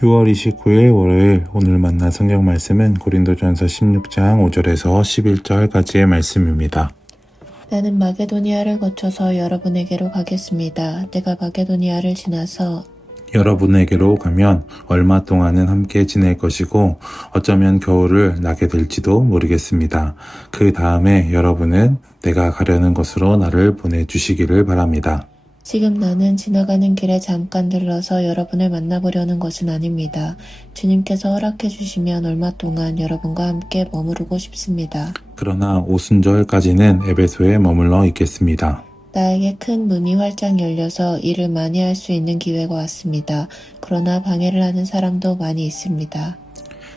6월 29일 월요일, 오늘 만난 성경 말씀은 고린도전서 16장 5절에서 11절까지의 말씀입니다. 나는 마게도니아를 거쳐서 여러분에게로 가겠습니다. 내가 마게도니아를 지나서 여러분에게로 가면 얼마 동안은 함께 지낼 것이고 어쩌면 겨울을 나게 될지도 모르겠습니다. 그 다음에 여러분은 내가 가려는 곳으로 나를 보내주시기를 바랍니다. 지금 나는 지나가는 길에 잠깐 들러서 여러분을 만나보려는 것은 아닙니다. 주님께서 허락해 주시면 얼마 동안 여러분과 함께 머무르고 싶습니다. 그러나 오순절까지는 에베소에 머물러 있겠습니다. 나에게 큰 문이 활짝 열려서 일을 많이 할 수 있는 기회가 왔습니다. 그러나 방해를 하는 사람도 많이 있습니다.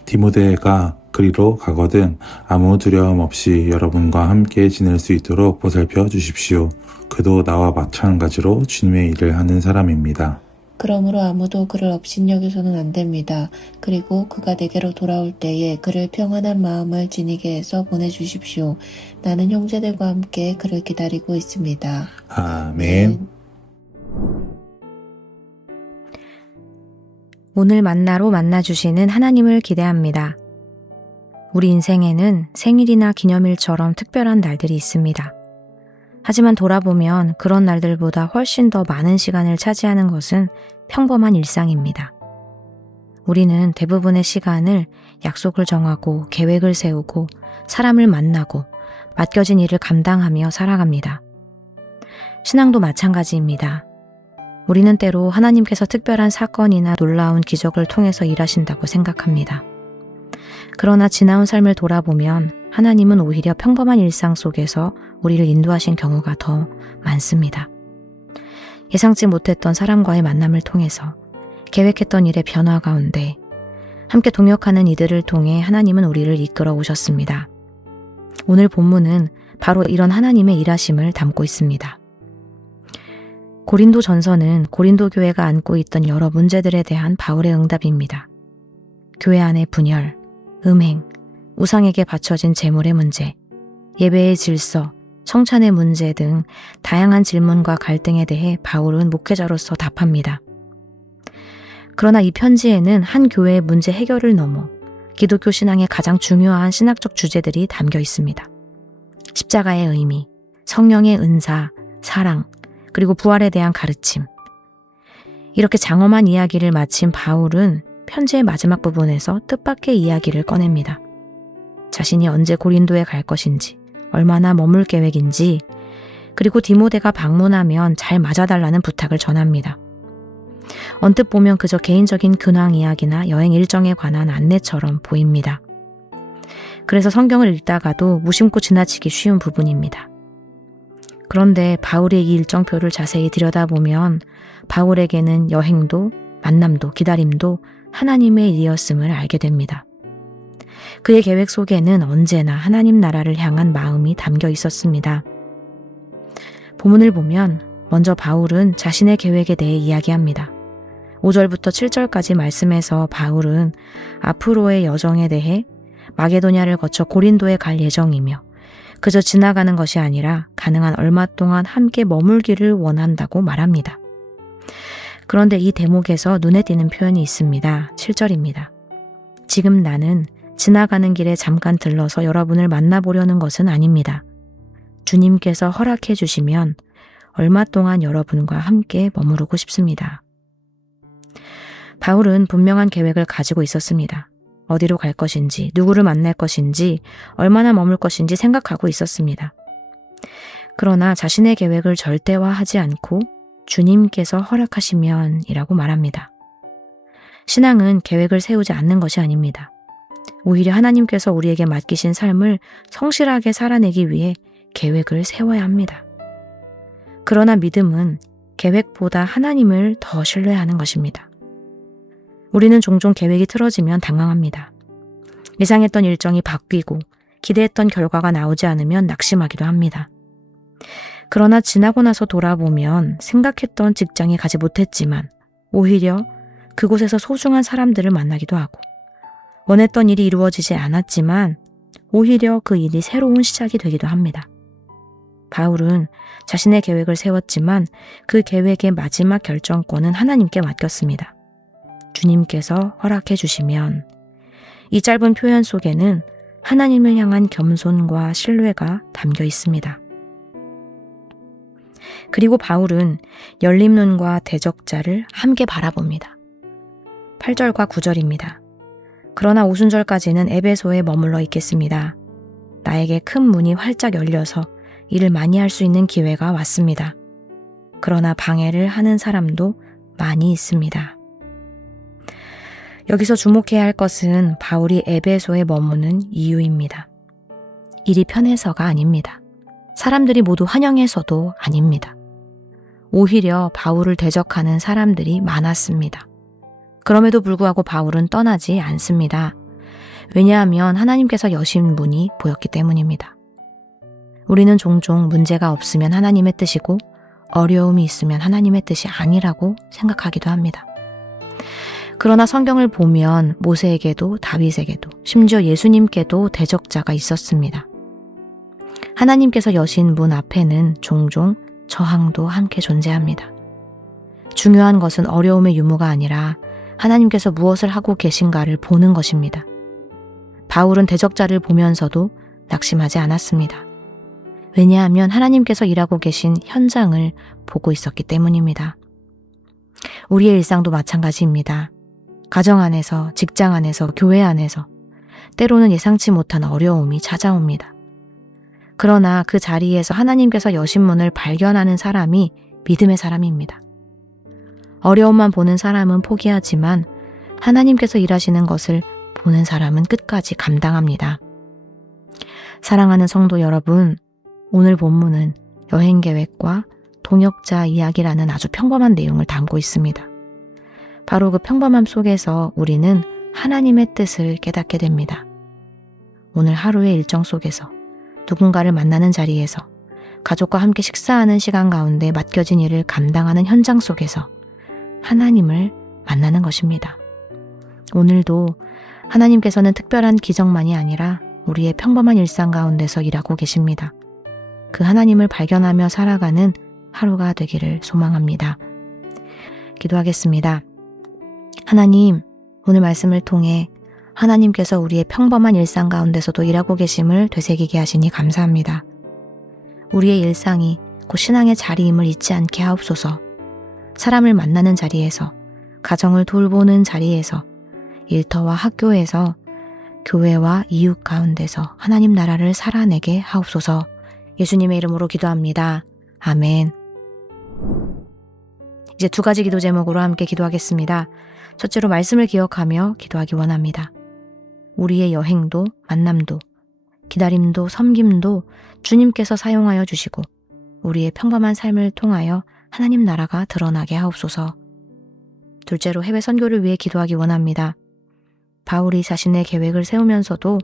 디모데가 그리로 가거든 아무 두려움 없이 여러분과 함께 지낼 수 있도록 보살펴 주십시오. 그도 나와 마찬가지로 주님의 일을 하는 사람입니다. 그러므로 아무도 그를 업신여기서는 안 됩니다. 그리고 그가 내게로 돌아올 때에 그를 평안한 마음을 지니게 해서 보내주십시오. 나는 형제들과 함께 그를 기다리고 있습니다. 아멘. 오늘 만나로 만나주시는 하나님을 기대합니다. 우리 인생에는 생일이나 기념일처럼 특별한 날들이 있습니다. 하지만 돌아보면 그런 날들보다 훨씬 더 많은 시간을 차지하는 것은 평범한 일상입니다. 우리는 대부분의 시간을 약속을 정하고 계획을 세우고 사람을 만나고 맡겨진 일을 감당하며 살아갑니다. 신앙도 마찬가지입니다. 우리는 때로 하나님께서 특별한 사건이나 놀라운 기적을 통해서 일하신다고 생각합니다. 그러나 지나온 삶을 돌아보면 하나님은 오히려 평범한 일상 속에서 우리를 인도하신 경우가 더 많습니다. 예상치 못했던 사람과의 만남을 통해서 계획했던 일의 변화 가운데 함께 동역하는 이들을 통해 하나님은 우리를 이끌어 오셨습니다. 오늘 본문은 바로 이런 하나님의 일하심을 담고 있습니다. 고린도 전서는 고린도 교회가 안고 있던 여러 문제들에 대한 바울의 응답입니다. 교회 안의 분열, 음행, 우상에게 바쳐진 재물의 문제, 예배의 질서, 성찬의 문제 등 다양한 질문과 갈등에 대해 바울은 목회자로서 답합니다. 그러나 이 편지에는 한 교회의 문제 해결을 넘어 기독교 신앙의 가장 중요한 신학적 주제들이 담겨 있습니다. 십자가의 의미, 성령의 은사, 사랑, 그리고 부활에 대한 가르침. 이렇게 장엄한 이야기를 마친 바울은 편지의 마지막 부분에서 뜻밖의 이야기를 꺼냅니다. 자신이 언제 고린도에 갈 것인지, 얼마나 머물 계획인지, 그리고 디모데가 방문하면 잘 맞아달라는 부탁을 전합니다. 언뜻 보면 그저 개인적인 근황 이야기나 여행 일정에 관한 안내처럼 보입니다. 그래서 성경을 읽다가도 무심코 지나치기 쉬운 부분입니다. 그런데 바울의 이 일정표를 자세히 들여다보면 바울에게는 여행도, 만남도, 기다림도 하나님의 일이었음을 알게 됩니다. 그의 계획 속에는 언제나 하나님 나라를 향한 마음이 담겨 있었습니다. 본문을 보면 먼저 바울은 자신의 계획에 대해 이야기합니다. 5절부터 7절까지 말씀에서 바울은 앞으로의 여정에 대해 마게도냐를 거쳐 고린도에 갈 예정이며 그저 지나가는 것이 아니라 가능한 얼마 동안 함께 머물기를 원한다고 말합니다. 그런데 이 대목에서 눈에 띄는 표현이 있습니다. 7절입니다. 지금 나는 지나가는 길에 잠깐 들러서 여러분을 만나보려는 것은 아닙니다. 주님께서 허락해 주시면 얼마 동안 여러분과 함께 머무르고 싶습니다. 바울은 분명한 계획을 가지고 있었습니다. 어디로 갈 것인지, 누구를 만날 것인지, 얼마나 머물 것인지 생각하고 있었습니다. 그러나 자신의 계획을 절대화하지 않고 주님께서 허락하시면 이라고 말합니다. 신앙은 계획을 세우지 않는 것이 아닙니다. 오히려 하나님께서 우리에게 맡기신 삶을 성실하게 살아내기 위해 계획을 세워야 합니다. 그러나 믿음은 계획보다 하나님을 더 신뢰하는 것입니다. 우리는 종종 계획이 틀어지면 당황합니다. 예상했던 일정이 바뀌고 기대했던 결과가 나오지 않으면 낙심하기도 합니다. 그러나 지나고 나서 돌아보면 생각했던 직장에 가지 못했지만 오히려 그곳에서 소중한 사람들을 만나기도 하고 원했던 일이 이루어지지 않았지만 오히려 그 일이 새로운 시작이 되기도 합니다. 바울은 자신의 계획을 세웠지만 그 계획의 마지막 결정권은 하나님께 맡겼습니다. 주님께서 허락해 주시면 이 짧은 표현 속에는 하나님을 향한 겸손과 신뢰가 담겨 있습니다. 그리고 바울은 열린 눈과 대적자를 함께 바라봅니다. 8절과 9절입니다. 그러나 오순절까지는 에베소에 머물러 있겠습니다. 나에게 큰 문이 활짝 열려서 일을 많이 할 수 있는 기회가 왔습니다. 그러나 방해를 하는 사람도 많이 있습니다. 여기서 주목해야 할 것은 바울이 에베소에 머무는 이유입니다. 일이 편해서가 아닙니다. 사람들이 모두 환영해서도 아닙니다. 오히려 바울을 대적하는 사람들이 많았습니다. 그럼에도 불구하고 바울은 떠나지 않습니다. 왜냐하면 하나님께서 여신 문이 보였기 때문입니다. 우리는 종종 문제가 없으면 하나님의 뜻이고 어려움이 있으면 하나님의 뜻이 아니라고 생각하기도 합니다. 그러나 성경을 보면 모세에게도 다윗에게도 심지어 예수님께도 대적자가 있었습니다. 하나님께서 여신 문 앞에는 종종 저항도 함께 존재합니다. 중요한 것은 어려움의 유무가 아니라 하나님께서 무엇을 하고 계신가를 보는 것입니다. 바울은 대적자를 보면서도 낙심하지 않았습니다. 왜냐하면 하나님께서 일하고 계신 현장을 보고 있었기 때문입니다. 우리의 일상도 마찬가지입니다. 가정 안에서, 직장 안에서, 교회 안에서 때로는 예상치 못한 어려움이 찾아옵니다. 그러나 그 자리에서 하나님께서 여신 문을 발견하는 사람이 믿음의 사람입니다. 어려움만 보는 사람은 포기하지만 하나님께서 일하시는 것을 보는 사람은 끝까지 감당합니다. 사랑하는 성도 여러분, 오늘 본문은 여행 계획과 동역자 이야기라는 아주 평범한 내용을 담고 있습니다. 바로 그 평범함 속에서 우리는 하나님의 뜻을 깨닫게 됩니다. 오늘 하루의 일정 속에서 누군가를 만나는 자리에서 가족과 함께 식사하는 시간 가운데 맡겨진 일을 감당하는 현장 속에서 하나님을 만나는 것입니다. 오늘도 하나님께서는 특별한 기적만이 아니라 우리의 평범한 일상 가운데서 일하고 계십니다. 그 하나님을 발견하며 살아가는 하루가 되기를 소망합니다. 기도하겠습니다. 하나님, 오늘 말씀을 통해 하나님께서 우리의 평범한 일상 가운데서도 일하고 계심을 되새기게 하시니 감사합니다. 우리의 일상이 곧 신앙의 자리임을 잊지 않게 하옵소서. 사람을 만나는 자리에서, 가정을 돌보는 자리에서, 일터와 학교에서, 교회와 이웃 가운데서 하나님 나라를 살아내게 하옵소서. 예수님의 이름으로 기도합니다. 아멘. 이제 2가지 기도 제목으로 함께 기도하겠습니다. 첫째로 말씀을 기억하며 기도하기 원합니다. 우리의 여행도, 만남도, 기다림도, 섬김도 주님께서 사용하여 주시고 우리의 평범한 삶을 통하여 하나님 나라가 드러나게 하옵소서. 둘째로 해외 선교를 위해 기도하기 원합니다. 바울이 자신의 계획을 세우면서도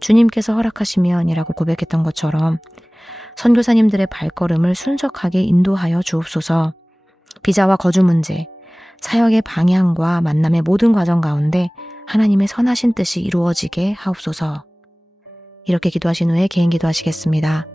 주님께서 허락하시면이라고 고백했던 것처럼 선교사님들의 발걸음을 순적하게 인도하여 주옵소서. 비자와 거주 문제, 사역의 방향과 만남의 모든 과정 가운데 하나님의 선하신 뜻이 이루어지게 하옵소서. 이렇게 기도하신 후에 개인 기도하시겠습니다.